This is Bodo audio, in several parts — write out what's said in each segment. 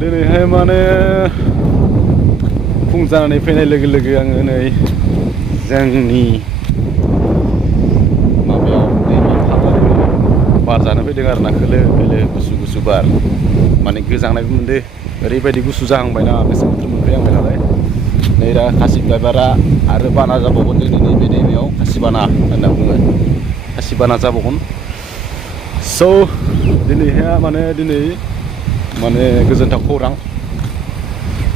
दिनैहाय माने फुं जानानै फैनाय लोगो लोगो आङो नै जोंनि माबायाव दैमा फाग्लादियाव बार जानो फैदों आरो ना खोलो खोलो गुसु गुसु बार माने गोजांनायबो मोनदो ओरैबायदि गुसु जाहांबायना गोसो बोथोर मोनफैहांबाय नालाय नै दा खासि बिबारा आरो बाना जाबावगोन जोंनि नैबे दैमायाव खासिबाना होनना बुङो खासिबाना जाबावगोन स' दिनैहाय माने गोजोनथाव खौरां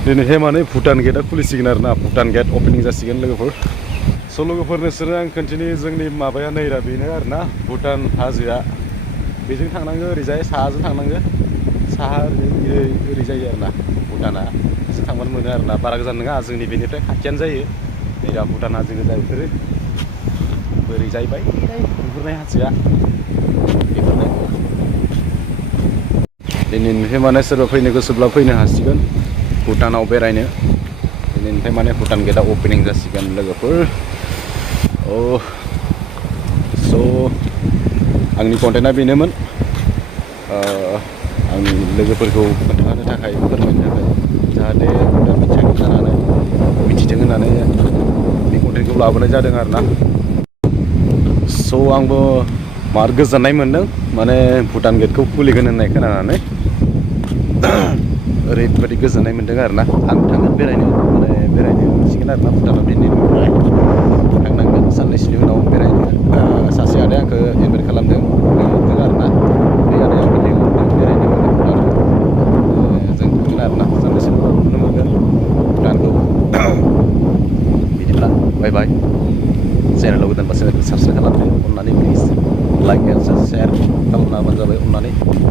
दिनैहाय माने भुटान गेटआ खुलिसिगोन आरो ना भुटान गेट अपेनिं जासिगोन लोगोफोर स' लोगोफोर नोंसोरो आं खोन्थिनि जोंनि माबाया नैरा बेनो आरो ना भुटान हाजोआ बेजों थांनांगो ओरैजाय साहाजों थांनांगो साहा ओरै जायो आरो ना भुटाना एसे थांबानो मोनो आरो ना बारा गोजान नङा जोंनि बेनिफ्राय खाथियानो जायो नै दा भुटान हाजो गोजा बेफोरो बोरै जाहैबाय नुहुरनाय हाजोआ बेफोरनो दिनैनिफ्राय माने सोरबा फैनो गोसोब्ला फैनो हासिगोन भुटानाव बेरायनो दिनैनिफ्राय माने भुटान गेटआ अपेनिं जासिगोन लोगोफोर स' आंनि कन्टेन्टआ बेनोमोन आंनि लोगोफोरखौ खोन्थानो थाखाय फोरमायनो थाखाय जाहाथे मिथिथों होननानै बे कन्टेन्टखौ लाबोनाय जादों आरो ना स' आंबो मार गोजोननाय मोन्दों माने भुटान गेटखौ खुलिगोन होननाय खोनानानै ओरैबायदि गोजोननाय मोन्दों आरो ना आं थांगोन बेरायनो मोनसिगोन आरो ना भुटानाव दिनैनिफ्राय थांनांगोन साननैसोनि उनाव बेरायनो सासे आदाया आंखौ इनभाइट खालामदों लिंहरदों आरो ना बे आदाया आंखौ लिंहरदों बेरायनो माने भुटानाव जों थांगोन आरो ना साननैसोनि उनाव नुनो मोनगोन भुटानखौ बिदिब्ला बाय बाय चेनेलाव गोदानबा चेनेलखौ साबस्क्राइब खालामदो अननानै प्लिज लाइक एन्ड शेयार खालामना होबानो जाबाय अननानै